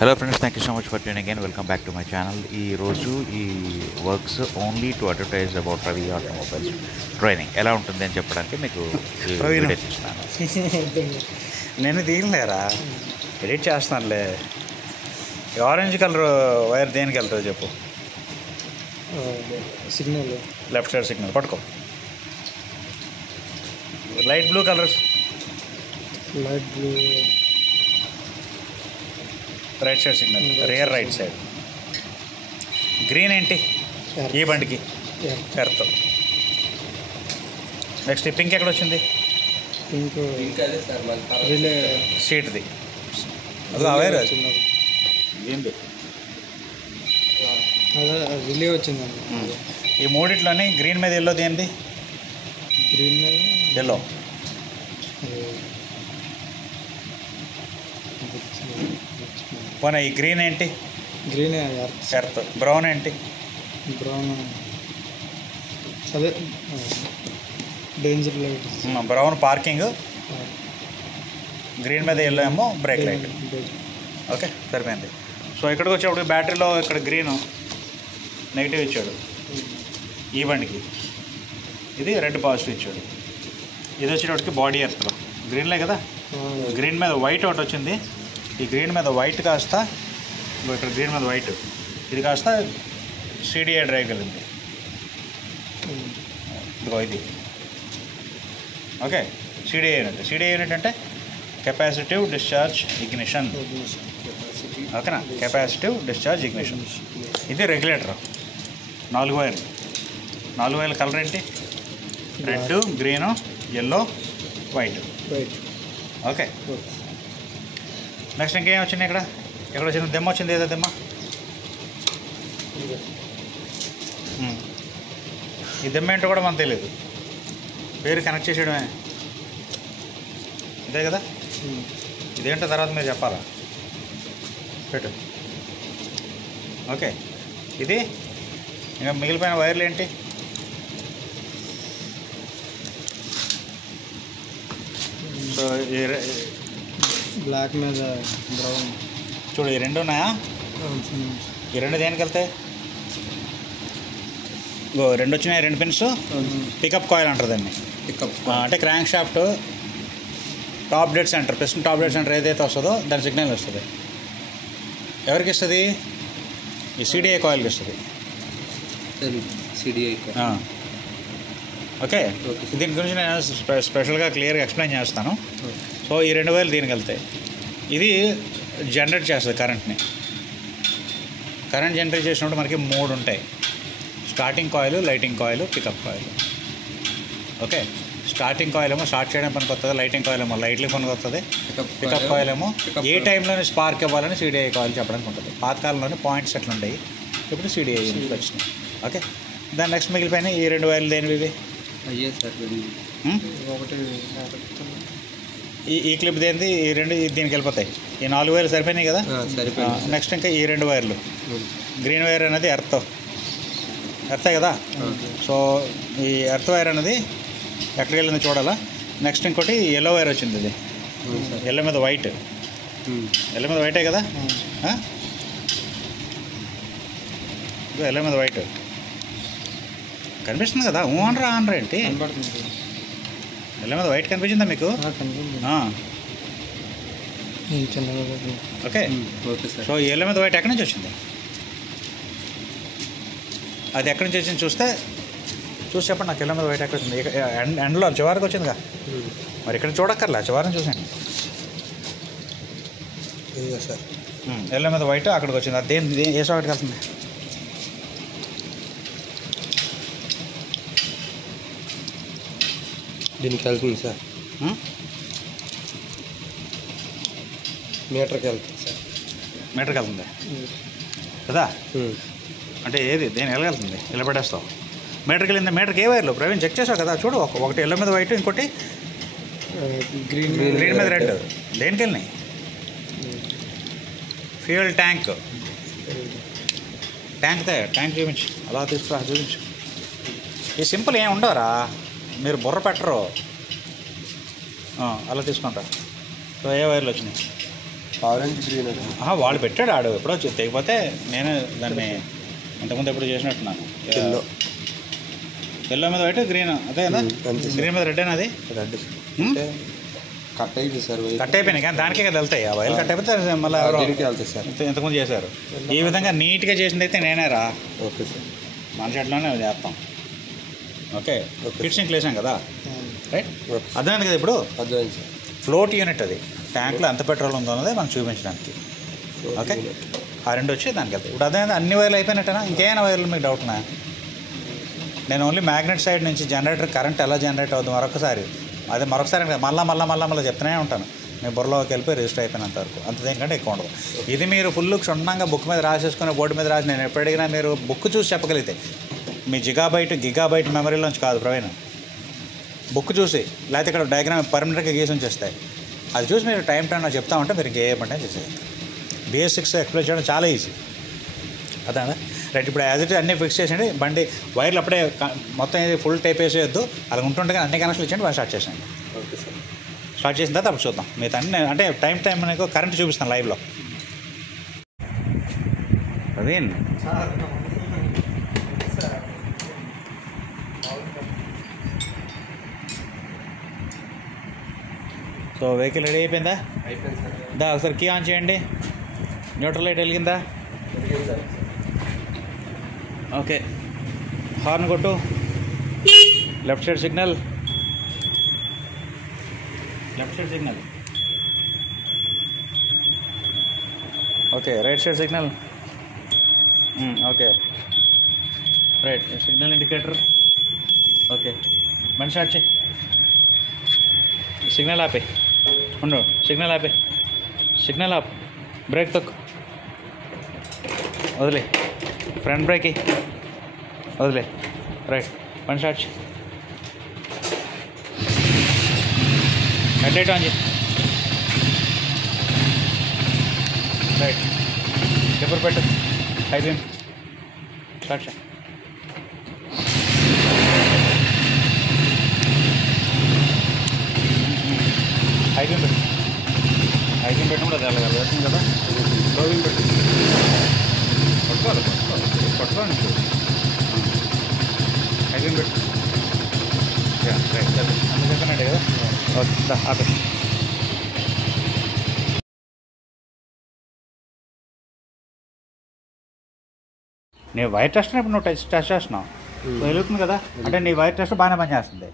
Hello friends, thank you so much for tuning in. Welcome back to my channel. ఈ రోజు ఈ works only to advertise about Ravi automobiles training ఎలా ఉంటుంది అని చెప్పడానికి మీకు వీడియో తీస్తున్నాను. నేను తీయలేరా, ఎడిట్ చేస్తున్నానులే. ఆరెంజ్ కలర్ వైర్ దేనికి వెళ్తుంది చెప్పు? సిగ్నల్ లెఫ్ట్ సైడ్ సిగ్నల్ పట్టుకో. Light blue colour light blue right side signal, rear right side. Green ఏంటి ఈ బండికి? ఎర్త్. నెక్స్ట్ ఈ పింక్ ఎక్కడ వచ్చింది? పింక్ రిలే సీట్ది. అది వైర్ ఏంటి? అదే రిలే వచ్చిందండి. ఈ మూడిట్లోని గ్రీన్ మీద ఎల్లో దేనిది? గ్రీన్ మీద ఎల్లో. పోనీ ఈ గ్రీన్ ఏంటి? Green earth. బ్రౌన్ ఏంటి? బ్రౌన్ అదే danger light. Brown parking, green మీద ఎల్లో ఏమో బ్రేక్ లైట్. ఓకే, సరిపోయింది. సో ఇక్కడికి వచ్చేప్పుడు బ్యాటరీలో ఇక్కడ గ్రీన్ నెగిటివ్ ఇచ్చాడు ఈ బండికి, ఇది రెడ్ పాజిటివ్ ఇచ్చాడు. ఇది వచ్చేటప్పటికి బాడీ ఎర్త్లో గ్రీన్లే కదా. గ్రీన్ మీద వైట్ ఒకటి వచ్చింది. ఈ గ్రీన్ మీద వైట్ కాస్త ఇక్కడ గ్రీన్ మీద వైట్, ఇది కాస్త సిడిఐ డ్రైవ్ కలిగింది. ఇదిగో ఇది. Okay, CDI unit. CDI unit అంటే కెపాసిటివ్ డిశ్చార్జ్ ఇగ్నిషన్. ఓకేనా, కెపాసిటివ్ డిశ్చార్జ్ ఇగ్నిషన్. ఇది రెగ్యులేటర్. 4 వైర్లు. 4 వైర్ల కలర్ ఏంటి? Red, green, yellow, white. Okay, next ఇంకేం వచ్చింది ఇక్కడ? ఎక్కడ వచ్చింది? దెమ్మ వచ్చింది. ఏదో దెమ్మ. ఈ దెమ్మ ఏంటో కూడా మనకు తెలియదు. పేరు కనెక్ట్ చేసేయడమే, ఇదే కదా. ఇదేంటో తర్వాత మీరు చెప్పాలా. పెట్టు. ఓకే, ఇది ఇంకా మిగిలిపోయిన వైర్లు ఏంటి? సో బ్లాక్ మీద బ్రౌన్. చూడు, ఈ రెండు ఉన్నాయా? ఈ రెండు దేనికి వెళ్తాయి? రెండు వచ్చినాయి, 2 పిన్స్. పికప్ కాయిల్ అంటారు దాన్ని. పికప్ అంటే crank shaft top dead centre, piston top dead centre ఏదైతే వస్తుందో దాని సిగ్నల్ వస్తుంది. ఎవరికి ఇస్తుంది? ఈ సిడిఐ కాయిల్కి ఇస్తుంది. ఓకే, దీని గురించి నేను స్పెషల్గా క్లియర్గా ఎక్స్ప్లెయిన్ చేస్తాను. సో ఈ 2 వైర్లు దీనికి వెళ్తాయి. ఇది జనరేట్ చేస్తుంది కరెంట్ని. కరెంట్ జనరేట్ చేసినప్పుడు మనకి 3 ఉంటాయి: starting coil, lighting coil, pickup coil. Okay, starting coil ఏమో స్టార్ట్ చేయడం పనికి వస్తుంది, లైటింగ్ కాయిల్ ఏమో లైట్లకి పనికి వస్తుంది, పికప్ కాయిల్ ఏమో ఏ టైంలోనే స్పార్క్ ఇవ్వాలని సిడిఐ కాయిల్ చెప్పడానికి ఉంటుంది. పాతకాలంలోనే పాయింట్స్ ఎట్లా ఉంటాయి, ఇప్పుడు సిడిఐ వచ్చినాయి. ఓకే, దాని నెక్స్ట్ మిగిలిపోయినాయి ఈ 2 వైర్లు దేనివి ఇవి? ఈ క్లిప్ దేనిది? ఈ 2 దీనికి వెళ్ళిపోతాయి. ఈ 4 వైర్లు సరిపోయినాయి కదా. నెక్స్ట్ ఇంకా ఈ 2 వైర్లు. గ్రీన్ వైర్ అనేది ఎర్తే కదా. సో ఈ ఎర్త్ వైర్ అనేది ఎక్కడికి వెళ్ళిందో చూడాలా. నెక్స్ట్ ఇంకోటి ఎల్లో వైర్ వచ్చింది. ఇది ఎల్లో మీద వైట్. ఎల్లో మీద వైటే కదా. ఎల్లో మీద వైట్ కనిపిస్తుంది కదా. ఆనరా ఏంటి? ఎల్లో మీద వైట్ కనిపించిందా మీకు? ఓకే, సో ఎల్లో మీద వైట్ ఎక్కడి నుంచి వచ్చింది? అది ఎక్కడి నుంచి వచ్చింది చూసి చెప్పండి నాకు. ఎల్లో మీద వైట్ ఎక్కడ వచ్చింది? ఎండ్లో చివరికి వచ్చిందిగా. మరి ఇక్కడ చూడక్కర్లే, చివరిని చూసాను. సార్ ఎల్లో మీద వైట్ అక్కడికి వచ్చింది. అది దేని ఏ సాకెట్కి వెళ్తుంది? దీనికి వెళ్తుంది సార్. మీటర్కి వెళ్తుంది సార్. మీటర్కి వెళ్తుంది కదా. అంటే ఏది దేని వెళ్ళగలుగుతుంది? ఇలా పెట్టేస్తావు. మీటర్కి వెళ్ళింది. మీటర్కి ఏ వైర్లు ప్రవీణ్ చెక్ చేసావు కదా. చూడు, ఒకటి ఎల్లో మీద వైట్, ఇంకోటి గ్రీన్ మీద రెడ్. దేనికి వెళ్ళినాయి? Fuel tank. ట్యాంక్ చూపించు. అలా తీసుకురా, చూపించు. ఈ సింపుల్ ఏమి ఉండవరా, మీరు బుర్ర పెట్టరు. అలా తీసుకుంటా. సో ఏ వైర్లు వచ్చినాయి? ఆరెంజ్ గ్రీన్ అది. వాళ్ళు పెట్టాడు ఆడు ఎప్పుడో తెగిపోతే నేను దాన్ని ఇంతకుముందు ఎప్పుడు చేసినట్టున్నాను. ఎల్లో మీద వైట్ గ్రీన్ అదే కదా, గ్రీన్ మీద రెడ్ అది రెడ్ అంటే కట్ అయింది సార్. కట్ అయిపోయినాయి కానీ దానికే కదా వెళ్తాయి. ఆ వైర్లు కట్ అయిపోతే మళ్ళీ వెళ్తాయి సార్. ఇంతకుముందు చేశారు. ఈ విధంగా నీట్గా చేసింది అయితే నేనే రా. Okay sir. మన షర్ట్లోనే చేస్తాం. ఓకే ఫిట్సింగ్ వేసాం కదా, రైట్. అర్థమైంది కదా ఇప్పుడు. అర్థమైంది సార్. ఫ్లోట్ యూనిట్ అది ట్యాంక్లో ఎంత పెట్రోల్ ఉందో అన్నది మనకు చూపించడానికి. ఓకే ఆ రెండు వచ్చి దానికి వెళ్తాయి. ఇప్పుడు అర్థమైంది. అన్ని వైర్లు అయిపోయినట్టేనా, ఇంకేమైనా వైర్లు మీకు డౌట్ ఉన్నాయా? నేను ఓన్లీ మ్యాగ్నెట్ సైడ్ నుంచి జనరేటర్ కరెంట్ ఎలా జనరేట్ అవుతుంది మరొకసారి, అదే మరొకసారి మళ్ళీ చెప్తూనే ఉంటాను. మీ బుర్రలోకి వెళ్ళిపోయి రిజిస్టర్ అయిపోయినంత వరకు, అంత దేనికంటే ఎక్కువ ఉండదు. ఇది మీరు ఫుల్ క్షుణ్ణంగా బుక్ మీద రాసేసుకుని బోర్డు మీద రాసి నేను ఎప్పుడు అడిగినా మీరు బుక్ చూసి చెప్పగలిగితే, మీ గిగాబైట్ మెమరీలోంచి కాదు ప్రవీణ్, బుక్ చూసి, లేకపోతే ఇక్కడ డయాగ్రామ్ పర్మనెంట్గా గీసి ఉంచేస్తాయి, అది చూసి మీరు టైం నాకు చెప్తా ఉంటే మీరు ఇంకేమంటే చేసేది. బేసిక్స్ ఎక్స్ప్లెయిన్ చేయడం చాలా ఈజీ. అదే రైట్. ఇప్పుడు యాజ్ ఇట్ అన్నీ ఫిక్స్ చేసేయండి. బండి వైర్లు అప్పుడే మొత్తం ఏది ఫుల్ టైప్ వేసేయద్దు, అలా ఉంటుండగా అన్ని కనెక్షన్లు ఇచ్చేయండి. బాగా స్టార్ట్ చేసేయండి. Okay sir. స్టార్ట్ చేసిన తర్వాత అప్పుడు చూద్దాం మిగతా అన్ని. అంటే టైం మీకు కరెంట్ చూపిస్తాను లైవ్లో. ప్రవీణ్ సో వెహికల్ రెడీ అయిపోయిందా? అయిపోయింది సార్. దా ఒకసారి కీ ఆన్ చేయండి. న్యూట్రల్ లైట్ వెలిగిందా? ఓకే హార్న్ కొట్టు. Left side signal. Okay right side signal. Okay right signal indicator. Okay బండి స్టార్ట్ చేయి. సిగ్నల్ ఆపే ఉండు. సిగ్నల్ ఆప్. బ్రేక్ తొక్కు. వదిలే. ఫ్రంట్ బ్రేక్ వదిలే. రైట్ బండి స్టార్ట్ చేయి. హెడ్ లైట్ ఆన్ చేయి. రైట్ ఎప్పుడు పెట్టు. హై బీమ్ స్టార్ట్ చేయి. హై బీమ్ పెట్టడం కూడా తెల్లగా వేస్తుంది కదా. లో బీమ్ పెట్టు. పట్టుకోవాలి హై బీమ్ పెట్టు. రైట్ అందుకు చెప్పినట్టే కదా. ఓకే ఆపే. నీ వైర్ టెస్ట్ ఇప్పుడు నువ్వు టెస్ట్ చేస్తున్నావు, వెలుగుతుంది కదా, అంటే నీ వైర్ టెస్ట్ బాగానే పనిచేస్తుంది.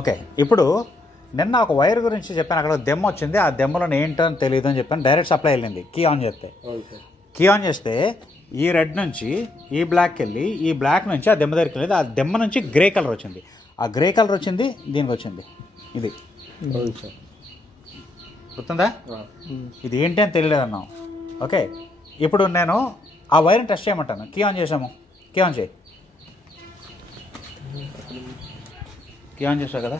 ఓకే ఇప్పుడు నిన్న ఒక వైర్ గురించి చెప్పాను. అక్కడ దెమ్మ వచ్చింది. ఆ దెమ్మలో ఏంటని తెలియదు అని చెప్పాను. డైరెక్ట్ సప్లై వెళ్ళింది. కీ ఆన్ చేస్తే ఈ రెడ్ నుంచి ఈ బ్లాక్కి వెళ్ళి, ఈ బ్లాక్ నుంచి ఆ దెమ్మ దగ్గరికి వెళ్ళింది. ఆ దెమ్మ నుంచి గ్రే కలర్ వచ్చింది. ఆ గ్రే కలర్ వచ్చింది దీనికి వచ్చింది. ఇది గుర్తుందా? ఇది ఏంటి అని తెలియలేదు అన్నాం. ఓకే ఇప్పుడు నేను ఆ వైర్ని టెస్ట్ చేయమంటాను. కీ ఆన్ చేసాము. కీ ఆన్ చేయి. కీ ఆన్ చేసావు కదా.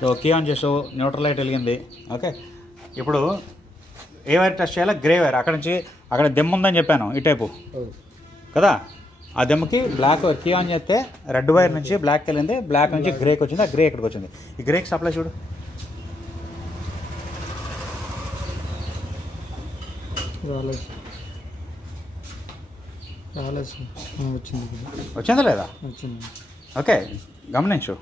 సో కీ ఆన్ చేసావు. న్యూట్రల్ లైట్ వెలిగింది. ఓకే ఇప్పుడు ఏ వైర్ టెస్ట్ చేయాలో? Grey wire. అక్కడ నుంచి అక్కడ దెమ్మ ఉందని చెప్పాను ఇటైపు కదా. ఆ దెమ్మకి బ్లాక్ వైర్ కీ ఆన్ చేస్తే రెడ్ వైర్ నుంచి బ్లాక్కి వెళ్ళింది. బ్లాక్ నుంచి గ్రేకి వచ్చింది. ఆ గ్రే ఇక్కడికి వచ్చింది. ఈ గ్రేకి సప్లై చూడు. వచ్చిందా లేదా? ఓకే గమనించు.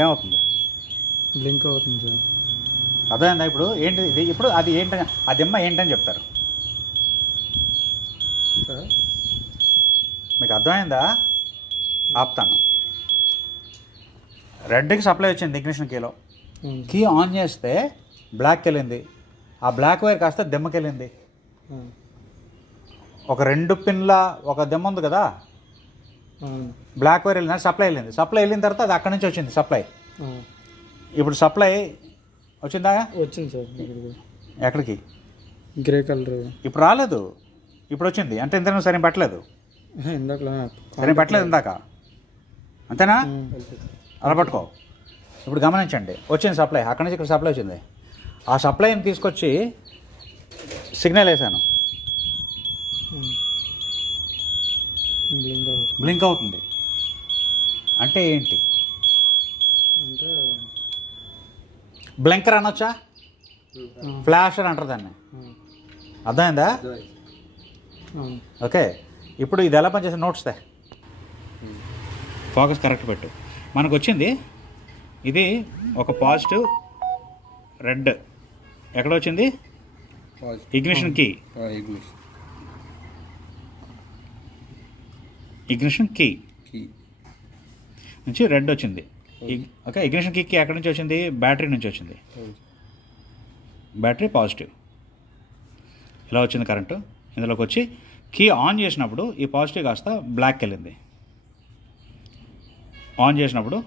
ఏమవుతుంది? బ్లింక్ అవుతుంది సార్. అర్థమైందా? ఇప్పుడు ఏంటి ఇది? ఇప్పుడు అది ఏంటని, ఆ దెమ్మ ఏంటని చెప్తారు. మీకు అర్థమైందా? ఆపుతాను. రెడ్కి సప్లై వచ్చింది ఇగ్నిషన్ కీలో. కీ ఆన్ చేస్తే బ్లాక్కి వెళ్ళింది. ఆ బ్లాక్ వైర్ కాస్త దెమ్మకి వెళ్ళింది. ఒక 2 పిన్ల ఒక దెమ్మ ఉంది కదా, బ్లాక్ వైర్ వెళ్ళిన సప్లై వెళ్ళింది. సప్లై వెళ్ళిన తర్వాత అది అక్కడి నుంచి వచ్చింది సప్లై. ఇప్పుడు సప్లై వచ్చిందా? వచ్చింది సార్. ఎక్కడికి? Grey colour. ఇప్పుడు రాలేదు, ఇప్పుడు వచ్చింది. అంటే ఇంతకు సరైన పట్టలేదు. ఇందాక సరైన పట్టలేదు ఇందాక, అంతేనా? అలా పట్టుకో. ఇప్పుడు గమనించండి, వచ్చింది సప్లై. అక్కడి నుంచి ఇక్కడ సప్లై వచ్చింది. ఆ సప్లైని తీసుకొచ్చి సిగ్నల్ వేసాను. బ్లింక్ అవుతుంది. అంటే ఏంటి? అంటే బ్లింకర్ అనొచ్చా, ఫ్లాషర్ అంటారు దాన్ని. అర్థమైందా? ఓకే. ఇప్పుడు ఇది ఎలా పనిచేసే నోట్స్దే ఫోకస్ కరెక్ట్ పెట్టు. మనకు వచ్చింది ఇది ఒక పాజిటివ్ రెడ్. ఎక్కడ వచ్చింది? Ignition key. ఇగ్నిషన్ కీ నుంచి రెడ్ వచ్చింది. ఓకే. ఇగ్నిషన్ కీ ఎక్కడి నుంచి వచ్చింది? బ్యాటరీ నుంచి వచ్చింది. Battery positive. ఇలా వచ్చింది కరెంటు. ఇందులోకి వచ్చి కీ ఆన్ చేసినప్పుడు ఈ పాజిటివ్ కాస్త బ్లాక్కి వెళ్ళింది. ఆన్ చేసినప్పుడు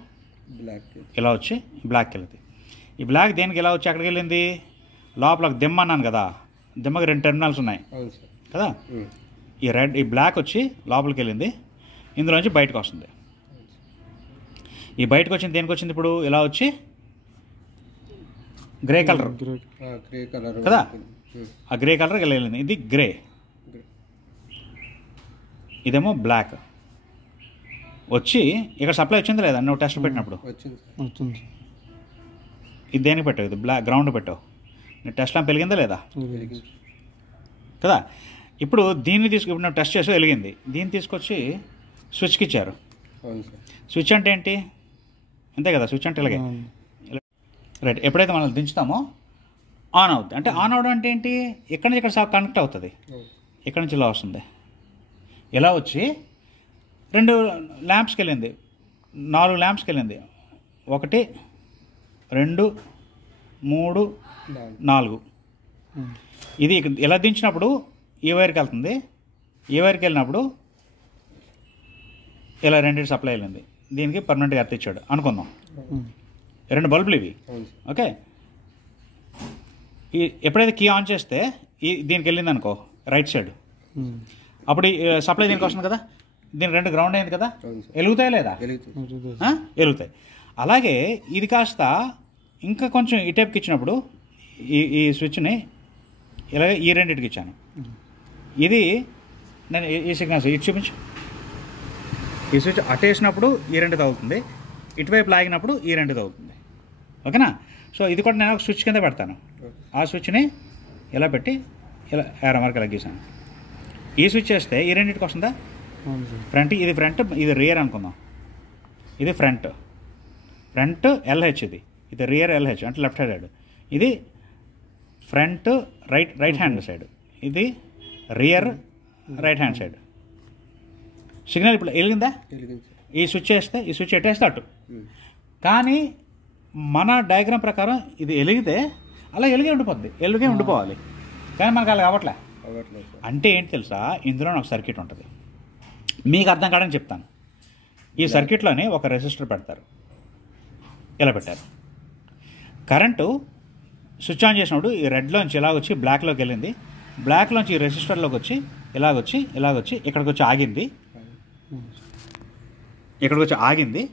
ఇలా వచ్చి బ్లాక్కి వెళ్ళింది. ఈ బ్లాక్ దేనికి ఇలా వచ్చి ఎక్కడికి వెళ్ళింది? లోపల దిమ్మ అన్నాను కదా, దిమ్మకి 2 టెర్మినల్స్ ఉన్నాయి కదా. ఈ బ్లాక్ వచ్చి లోపలికి వెళ్ళింది, ఇందులోంచి బయటకు వస్తుంది. ఈ బయటకు వచ్చింది దేనికి వచ్చింది? ఇప్పుడు ఇలా వచ్చి గ్రే కలర్ కదా, ఆ గ్రే కలర్ ఇలా వెళ్ళింది. ఇది గ్రే, ఇదేమో బ్లాక్. వచ్చి ఇక్కడ సప్లై వచ్చింది లేదా నువ్వు టెస్ట్ పెట్టినప్పుడు? ఇది దేనికి పెట్టావు? ఇది బ్లాక్ గ్రౌండ్ పెట్టావు. నీ టెస్ట్ ల్యాంప్ వెలిగిందా లేదా కదా. ఇప్పుడు దీన్ని ఇప్పుడు నువ్వు టెస్ట్ చేసి వెలిగింది. దీన్ని తీసుకొచ్చి స్విచ్కి ఇచ్చారు. స్విచ్ అంటే ఏంటి? అంతే కదా, స్విచ్ అంటే ఇలాగే రైట్. ఎప్పుడైతే మనం దించుతామో ఆన్ అవుతుంది. అంటే ఆన్ అవడం అంటే ఏంటి? ఇక్కడ నుంచి ఇక్కడ కనెక్ట్ అవుతుంది. ఇక్కడ నుంచి ఇలా వస్తుంది, ఇలా వచ్చి 2 ల్యాంప్స్కి వెళ్ళింది, 4 ల్యాంప్స్కి వెళ్ళింది. 1 2 3 4. ఇది ఇలా దించినప్పుడు ఈ వైర్కి వెళ్తుంది. ఈ వైర్కి వెళ్ళినప్పుడు ఇలా 2 సప్లై వెళ్ళింది. దీనికి పర్మనెంట్గా ఎర్త్ ఇచ్చాడు అనుకుందాం. 2 బల్బులు ఇవి. ఓకే. ఎప్పుడైతే కీ ఆన్ చేస్తే దీనికి వెళ్ళింది అనుకో రైట్ సైడ్, అప్పుడు సప్లై దీనికి వస్తుంది కదా, దీనికి 2 గ్రౌండ్ అయింది కదా, వెలుగుతాయి లేదా? వెలుగుతాయి. అలాగే ఇది కాస్త ఇంకా కొంచెం ఈ టైప్కి ఇచ్చినప్పుడు ఈ స్విచ్ని ఇలాగే ఈ 2కి ఇచ్చాను. ఇది నేను ఈ సిగ్నల్స్ ఇటు చూపించు. ఈ స్విచ్ అటేసినప్పుడు ఈ 2 తగ్గుతుంది, ఇటువైపు లాగినప్పుడు ఈ 2 తగ్గుతుంది. ఓకేనా? సో ఇది కూడా నేను ఒక స్విచ్ కింద పెడతాను. ఆ స్విచ్ని ఇలా పెట్టి ఇలా ఏరో మార్క్ ఇలా గీసాను. ఈ స్విచ్ చేస్తే ఈ 2కి వస్తుందా? ఫ్రంట్, ఇది ఫ్రంట్, ఇది రియర్ అనుకుందాం. ఇది ఫ్రంట్ LH, ఇది రియర్ LH అంటే లెఫ్ట్ హ్యాండ్ సైడ్. ఇది ఫ్రంట్ రైట్ హ్యాండ్ సైడ్, ఇది rear right hand side. Signal ఇప్పుడు వెలిగిందా? ఈ స్విచ్ చేస్తే, ఈ స్విచ్ ఎట్టేస్తే అటు. కానీ మన డయాగ్రామ్ ప్రకారం ఇది వెలిగితే అలా వెలిగే ఉండిపోవాలి. కానీ మనకు అలా కావట్లే. అంటే ఏంటి తెలుసా? ఇందులో నాకు సర్క్యూట్ ఉంటుంది, మీకు అర్థం కావడానికి చెప్తాను. ఈ సర్క్యూట్లోనే ఒక రెసిస్టర్ పెడతారు, ఇలా పెట్టారు. కరెంటు స్విచ్ ఆన్ చేసినప్పుడు ఈ రెడ్లోంచి ఇలా వచ్చి బ్లాక్లోకి వెళ్ళింది, బ్లాక్లోంచి ఈ రెసిస్టర్లోకి వచ్చి ఇలాగొచ్చి ఇక్కడికి వచ్చి ఆగింది.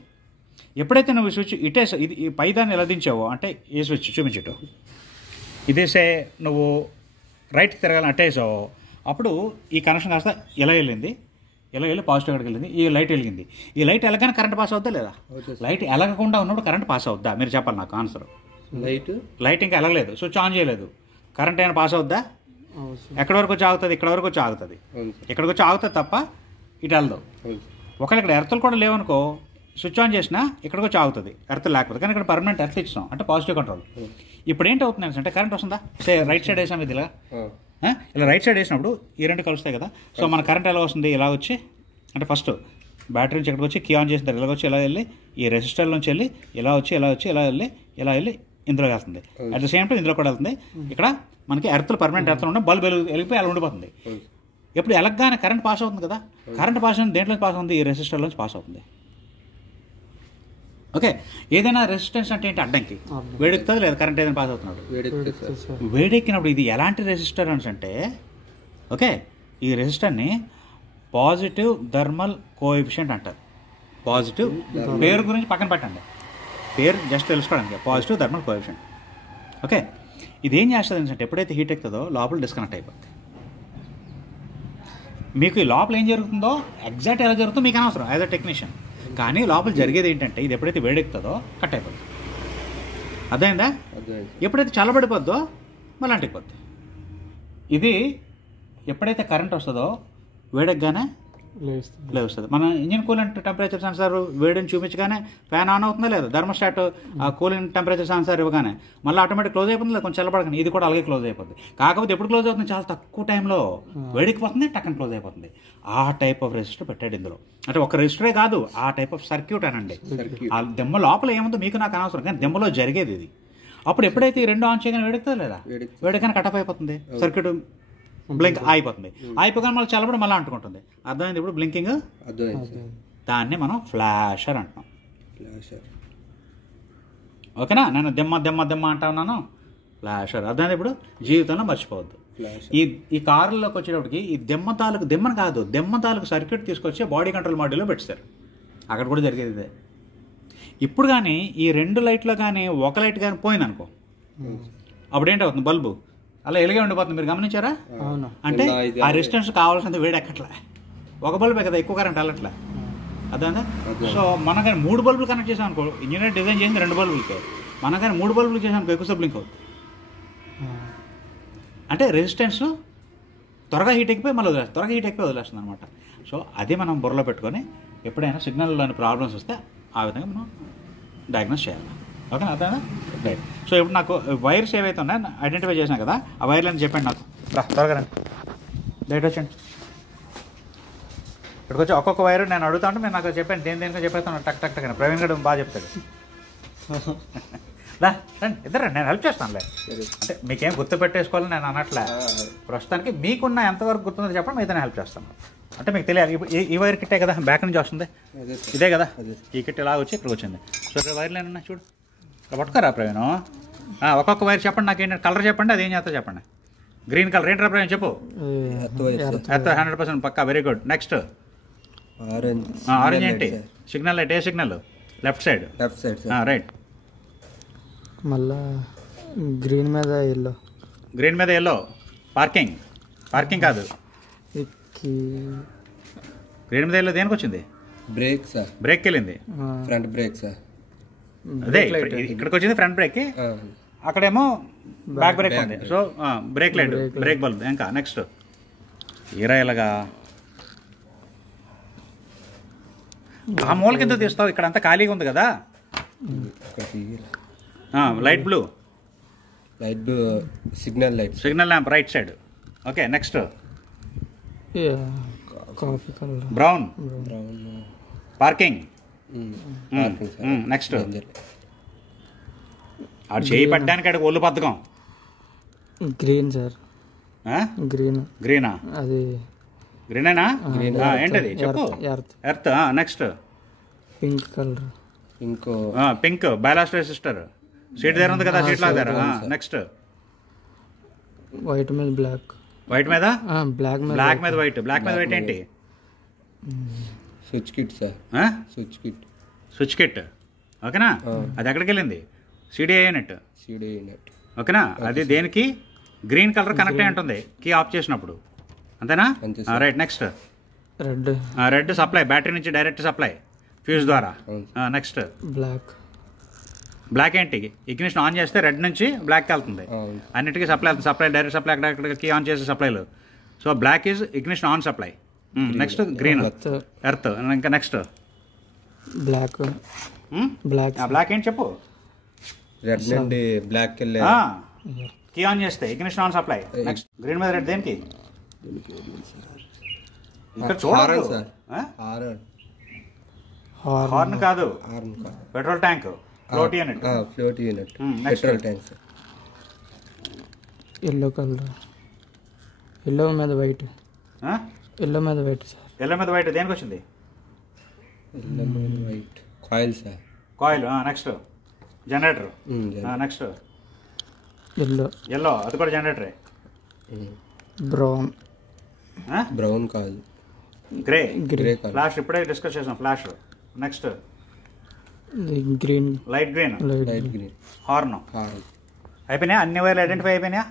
ఎప్పుడైతే నువ్వు స్విచ్ ఇటేసో, ఇది పైదాన్ని ఎలా దించావో అంటే ఏ స్విచ్ చూపించటో, ఇదేసే నువ్వు రైట్కి తిరగాలని అట్టేసావో అప్పుడు ఈ కనెక్షన్ కాస్త ఇలా వెళ్ళి పాజిటివ్ అక్కడికి వెళ్ళింది. ఈ లైట్ వెలిగింది. ఈ లైట్ ఎలాగైనా కరెంట్ పాస్ అవుద్దా లేదా? లైట్ ఎలగకుండా ఉన్నప్పుడు కరెంట్ పాస్ అవుద్దా? మీరు చెప్పాలి నాకు ఆన్సర్. లైట్ ఇంకా ఎలగలేదు, స్విచ్ ఆన్ చేయలేదు, కరెంట్ అయినా పాస్ అవుద్దా? ఎక్కడి వరకు వచ్చి ఆగుతుంది? ఇక్కడ వరకు వచ్చి ఆగుతుంది. ఇక్కడికి వచ్చి ఆగుతుంది తప్ప ఇటు వెళ్దాం. ఒకవేళ ఇక్కడ ఎర్తలు కూడా లేవనుకో, స్విచ్ ఆన్ చేసినా ఇక్కడికి వచ్చి ఆగుతుంది, ఎర్త్ లేకపోతే. కానీ ఇక్కడ పర్మనెంట్ ఎర్త్ ఇచ్చాం అంటే పాజిటివ్ కంట్రోల్. ఇప్పుడు ఏంటి అవుతుంది అంటే కరెంట్ వస్తుందా? రైట్ సైడ్ వేసాం, ఇది ఇలా రైట్ సైడ్ వేసినప్పుడు ఈ 2 కలుస్తాయి కదా. సో మన కరెంట్ ఎలా వస్తుంది? ఇలా వచ్చి అంటే ఫస్ట్ బ్యాటరీ నుంచి ఇక్కడికి వచ్చి కీ ఆన్ చేసిన తర్వాత ఇలా వచ్చి ఇలా వెళ్ళి ఈ రెసిస్టర్ నుంచి వెళ్ళి ఇలా వెళ్ళి ఇందులో వెళ్తుంది. అట్ ద సేమ్ టైం ఇందులో కూడా వెళ్తుంది. ఇక్కడ మనకి ఎర్త్లు పర్మనెంట్ ఎర్త్లు ఉన్న బల్బ్ వెలిగిపోయి అలా ఉండిపోతుంది. ఎప్పుడు ఎలగ్గానే కరెంట్ పాస్ అవుతుంది కదా, కరెంట్ పాస్ అవుతుంది దేంట్లో పాస్ అవుతుంది? ఈ రెసిస్టర్లోంచి పాస్ అవుతుంది. ఓకే. ఏదైనా రెసిస్టెన్స్ అంటే ఏంటి? అడ్డంకి. వేడెక్కుతుంది లేదా కరెంట్ ఏదైనా పాస్ అవుతున్నాడు? వేడెక్కినప్పుడు ఇది ఎలాంటి రెసిస్టెన్స్ అంటే, ఓకే, ఈ రెసిస్టర్ని పాజిటివ్ థర్మల్ కోఎఫిషియంట్ అంటారు. పాజిటివ్ పేరు గురించి పక్కన పెట్టండి, పేరు జస్ట్ తెలుసుకోవడానికి పాజిటివ్ థర్మల్ కోఎఫిషియంట్. ఓకే. ఇది ఏం చేస్తుంది అంటే ఎప్పుడైతే హీట్ ఎక్కుతుందో లోపల డిస్కనెక్ట్ అయిపోతుంది. మీకు ఈ లోపల ఏం జరుగుతుందో ఎగ్జాక్ట్ ఎలా జరుగుతుందో మీకు అనవసరం యాజ్ అ టెక్నీషియన్. కానీ లోపల జరిగేది ఏంటంటే ఇది ఎప్పుడైతే వేడెక్కుతుందో కట్ అయిపోతుంది. అర్థమైందా? ఎప్పుడైతే చల్లబడిపోద్దో మళ్ళీ అంటిపోద్ది. ఇది ఎప్పుడైతే కరెంట్ వస్తుందో వేడెగ్గానే లేస్తుంది. మన ఇంజిన్ కూలింగ్ టెంపరేచర్ సెన్సార్ వేడిని చూపించగానే ఫ్యాన్ ఆన్ అవుతుందా లేదా, థర్మోస్టాట్ ఆ కూలింగ్ టెంపరేచర్ సెన్సార్ ఇవ్వగానే మళ్ళీ ఆటోమేటిక్ క్లోజ్ అయిపోతుంది లేదా, కొంచెం చల్లబడగానే ఇది కూడా అలాగే క్లోజ్ అయిపోతుంది. కాకపోతే ఎప్పుడు క్లోజ్ అవుతుంది, చాలా తక్కువ టైంలో వేడికిపోతుంది, టక్కన క్లోజ్ అయిపోతుంది. ఆ టైప్ ఆఫ్ రెసిస్టర్ పెట్టాడు ఇందులో. అంటే ఒక రెసిస్టరే కాదు, ఆ టైప్ ఆఫ్ సర్క్యూట్ అనండి. ఆ దెమ్మ లోపల ఏముందో మీకు నాకు అనవసరం, కానీ దెమ్మలో జరిగేది ఇది. అప్పుడు ఎప్పుడైతే ఈ రెండు ఆన్ చేయగానే వేడెక్కుతుందా లేదా, వేడికైనా కటప్ అయిపోతుంది, సర్క్యూట్ బ్లింక్ అయిపోతుంది. అయిపోగానే మళ్ళీ చల్లబడి మళ్ళీ అంటుకుంటుంది. అర్థమైంది ఇప్పుడు బ్లింకింగ్? దాన్ని మనం ఫ్లాషర్ అంటున్నాం. ఓకేనా? నేను దెమ్మ అంటా ఉన్నాను, ఫ్లాషర్. అర్థమైంది ఇప్పుడు? జీవితంలో మర్చిపోవద్దు. ఈ కారుల్లోకి వచ్చేటప్పటికి ఈ దెమ్మని కాదు, దెమ్మ తాలూకు సర్క్యూట్ తీసుకొచ్చి బాడీ కంట్రోల్ మాడ్యూల్లో పెట్టారు. అక్కడ కూడా జరిగేది ఇదే. ఇప్పుడు కానీ ఈ రెండు లైట్లో కానీ ఒక లైట్ కానీ పోయింది అనుకో, అప్పుడు ఏంటవుతుంది, బల్బు అలా ఎలిగే ఉండిపోతుంది. మీరు గమనించారా? అంటే ఆ రెసిస్టెన్స్ కావాల్సినంత వేడి ఎక్కట్లే. ఒక బల్బే కదా, ఎక్కువ కరెంట్ వెళ్ళట్లే. అర్థమైందా? సో మనం కానీ 3 బల్బులు కనెక్ట్ చేసాం అనుకో, ఇంజనీర్ డిజైన్ చేసింది 2 బల్బులకే, మనం కానీ 3 బల్బులు చేసాం అనుకో, ఎక్కువ బ్లింక్ అవుతుంది. అంటే రెసిస్టెన్స్ త్వరగా హీట్ ఎక్కిపోయి మళ్ళీ వదిలేస్తుంది అనమాట. సో అది మనం బుర్రలో పెట్టుకొని ఎప్పుడైనా సిగ్నల్లోని ప్రాబ్లమ్స్ వస్తే ఆ విధంగా మనం డయాగ్నోస్ చేయాలి. ఓకేనా? అర్థమైందా? రైట్. సో ఇప్పుడు నాకు వైర్స్ ఏవైతే ఉన్నాయో ఐడెంటిఫై చేసినా కదా, ఆ వైర్లని చెప్పండి నాకు. త్వరగా రండి, లైట్ వచ్చండి. ఇక్కడికి వచ్చి ఒక్కొక్క వైర్ నేను అడుగుతా ఉంటే నేను నాకు చెప్పాను, దేనికో చెప్పేస్తాను. టక్ టక్ అని ప్రవీణ్ గడు బాగా చెప్తాడు. రండి ఇద్దరు, నేను హెల్ప్ చేస్తానులే. అంటే మీకేం గుర్తు పెట్టేసుకోవాలని నేను అనట్లే, ప్రస్తుతానికి మీకున్న ఎంతవరకు గుర్తుందో చెప్పండి, మీతో హెల్ప్ చేస్తాను. అంటే మీకు తెలియాలి. ఈ వైర్ కిట్టే కదా బ్యాక్ నుంచి వస్తుంది, ఇదే కదా, ఈ కిట్ ఇలా వచ్చి ఇక్కడికి వచ్చింది. సో ఇక్కడ వైర్లు ఏమన్నా చూడు, పట్టుకోరా ప్రవీణ్. ఒక్కొక్క వైర్ చెప్పండి, నాకు ఏంటంటే కలర్ చెప్పండి, అదేం చేస్తా చెప్పండి. గ్రీన్ కలర్ ఏంటరా ప్రవీణ్ చెప్పు. 100% పక్కా, వెరీ గుడ్. నెక్స్ట్ ఆరెంజ్ ఏంటి? Signal light. ఏ సిగ్నల్? Left side. రైట్. మళ్ళా గ్రీన్ మీద ఎల్లో. పార్కింగ్ కాదు, గ్రీన్ మీద ఎల్లో దేనికి వచ్చింది? బ్రేక్ వెళ్ళింది. Front brake sir. అదే ఇక్కడికి వచ్చింది ఫ్రంట్ బ్రేక్, అక్కడేమో బ్యాక్ బ్రేక్ ఉంది. So brake light, brake bulb. ఇంకా నెక్స్ట్ ఇలాగా ఆ మూల కింద తీస్తావు, ఇక్కడ అంతా ఖాళీగా ఉంది కదా. Light blue signal lamp right side. Okay next coffee colour brown parking. Next ఆడు చేయి పట్టడానికి అడిగి ఒళ్ళు బద్ధకం. Green sir. గ్రీనా? అది గ్రీనేనా? ఏంటది చెప్పు. Earth. Next pink colour. Pink ballast resistor. Seat దగ్గర ఉంది కదా, సీట్ లాగా దగ్గర. నెక్స్ట్ వైట్ మీద బ్లాక్. వైట్ మీద బ్లాక్ మీద వైట్. బ్లాక్ మీద వైట్ ఏంటి? Switch kit sir. Switch kit. ఓకేనా? అది ఎక్కడికి వెళ్ళింది? CDI unit. ఓకేనా? అది దేనికి? గ్రీన్ కలర్ కనెక్ట్ అయి ఉంటుంది కీ ఆఫ్ చేసినప్పుడు, అంతేనా? Right. Next red supply, battery నుంచి డైరెక్ట్ సప్లై ఫ్యూజ్ ద్వారా. నెక్స్ట్ బ్లాక్ ఏంటి? ఇగ్నిషన్ ఆన్ చేస్తే రెడ్ నుంచి బ్లాక్కి వెళ్తుంది, అన్నిటికీ సప్లై వెళ్తుంది. సప్లై డైరెక్ట్ సప్లై అక్కడ కీ ఆన్ చేసే సప్లైలు. So black is ignition on supply. Next green earth. ఇంకా నెక్స్ట్ బ్లాక్ ఏంటి చెప్పు. రెడ్ నుండి బ్లాక్ కీ ఆన్ చేస్తే ignition on supply. Next green మీద రెడ్ దేనికి? ఇక్కడ చూడండి, హార్న్ కాదు, petrol tank, float unit. Petrol tank. Yellow colour. Yellow మీద వైట్. ఎల్లో మీద వైట్ సార్. ఎల్లో మీద వైట్ దేనికి వచ్చింది? Coil sir. Coil. Next generator. Next yellow, అది కూడా జనరేటరే. బ్రౌన్ కాదు, గ్రే. ఫ్లాష్ ఇప్పుడే డిస్కస్ చేసాం, flash. Next green, light green. Horn. అయిపోయినాయా? అన్ని వైర్లు ఐడెంటిఫై అయిపోయినాయా?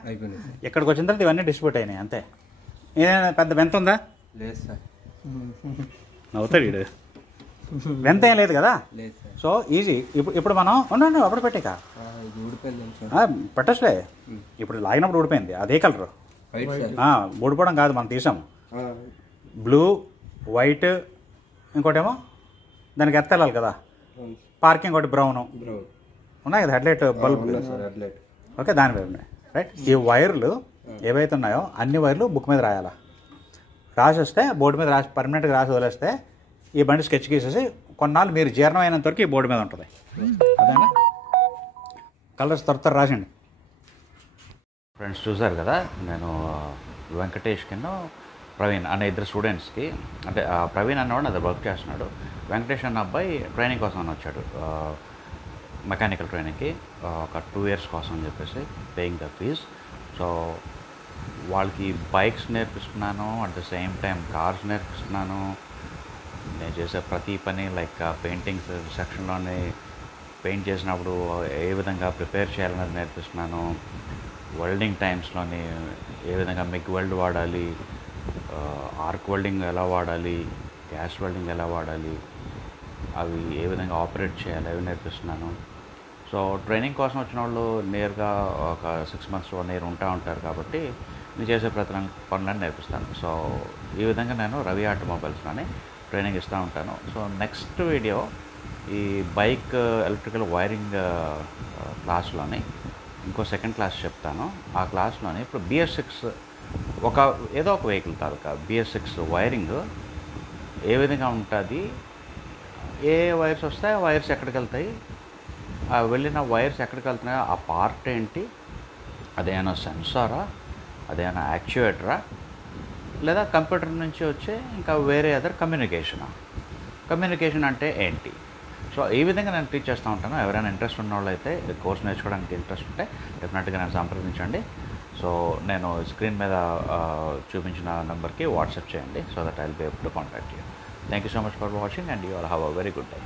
ఇక్కడికి వచ్చిన తర్వాత ఇవన్నీ డిస్ట్రిబ్యూట్ అయినాయి అంతే. ఏదైనా పెద్ద బెంత ఉందా? లేదు సార్. నవ్వుతాడు వీడు. వెంత ఏం లేదు కదా. లేదు సార్. So easy. ఇప్పుడు మనం ఉండండి అప్పుడు పెట్టాక ఇది ఊడిపోయింది సార్. పెట్టచ్చులే. ఇప్పుడు లాగినప్పుడు ఊడిపోయింది. అదే కలర్ వైట్ సార్. ఊడిపోవడం కాదు, మనం తీసాము. ఆ, బ్లూ, వైట్, ఇంకోటేమో దానికి ఎత్తెళ్ళాలి కదా, అవును పార్కింగ్ ఒకటి బ్రౌను బ్రౌన్. ఉన్నాయి కదా, హెడ్లైట్ బల్బ్. ఉన్నా సార్ హెడ్ లైట్. ఓకే, దాని వైపు ఉన్నాయి. రైట్. ఈ వైర్లు ఏవైతే ఉన్నాయో అన్ని వైర్లు బుక్ మీద రాయాలా. రాసేస్తే బోర్డు మీద రాసి పర్మనెంట్గా రాసి వదిలేస్తే ఈ బండి స్కెచ్ గీసేసి కొన్నాళ్ళు మీరు జీర్ణం అయినంత వరకు ఈ బోర్డు మీద ఉంటుంది. అదేనా కలర్స్ త్వర రాసండి. ఫ్రెండ్స్ చూసారు కదా, నేను వెంకటేష్ కింద ప్రవీణ్ అనే ఇద్దరు స్టూడెంట్స్కి, అంటే ప్రవీణ్ అన్నవాడు అది వర్క్ చేస్తున్నాడు, వెంకటేష్ అన్న అబ్బాయి ట్రైనింగ్ కోసం అని వచ్చాడు, మెకానికల్ ట్రైనింగ్కి ఒక 2 years కోసం అని చెప్పేసి పేయింగ్ ద ఫీజ్. సో వాళ్ళకి బైక్స్ నేర్పిస్తున్నాను, at the same time cars నేర్పిస్తున్నాను. నేను చేసే ప్రతి పని లైక్ పెయింటింగ్స్ సెక్షన్లోనే పెయింట్ చేసినప్పుడు ఏ విధంగా ప్రిపేర్ చేయాలనేది నేర్పిస్తున్నాను. వెల్డింగ్ టైమ్స్లోని ఏ విధంగా మిగ్ వెల్డ్ వాడాలి, ఆర్క్ వెల్డింగ్ ఎలా వాడాలి, గ్యాస్ వెల్డింగ్ ఎలా వాడాలి, అవి ఏ విధంగా ఆపరేట్ చేయాలి అవి నేర్పిస్తున్నాను. సో ట్రైనింగ్ కోసం వచ్చిన వాళ్ళు నేరుగా ఒక 6 months 1 year ఉంటారు కాబట్టి నేను చేసే ప్రతి పనులను నేర్పిస్తాను. సో ఈ విధంగా నేను రవి ఆటోమొబైల్స్లోని ట్రైనింగ్ ఇస్తూ ఉంటాను. సో నెక్స్ట్ వీడియో ఈ బైక్ ఎలక్ట్రికల్ వైరింగ్ క్లాస్లోని ఇంకో 2nd class చెప్తాను. ఆ క్లాస్లోని ఇప్పుడు BS6 ఏదో ఒక వెహికల్ తాలూకా BS6 వైరింగ్ ఏ విధంగా ఉంటుంది, ఏ వైర్స్ వస్తాయి, ఆ వైర్స్ ఎక్కడికి వెళ్తాయి, ఆ వెళ్ళిన వైర్స్ ఎక్కడికి వెళ్తున్నాయో ఆ పార్ట్ ఏంటి, అదేమైనా సెన్సారా, అదేమైనా యాక్చుయేటరా, లేదా కంప్యూటర్ నుంచి వచ్చే ఇంకా వేరే అదర్ కమ్యూనికేషన్ అంటే ఏంటి. సో ఈ విధంగా నేను టీచ్ చేస్తూ ఉంటాను. ఎవరైనా ఇంట్రెస్ట్ ఉన్న వాళ్ళు అయితే కోర్స్ నేర్చుకోవడానికి ఇంట్రెస్ట్ ఉంటే డెఫినెట్గా నేను సంప్రదించండి. సో నేను స్క్రీన్ మీద చూపించిన నెంబర్కి వాట్సాప్ చేయండి. So that I will be able to contact you. Thank you so much for watching and you all have a very good day.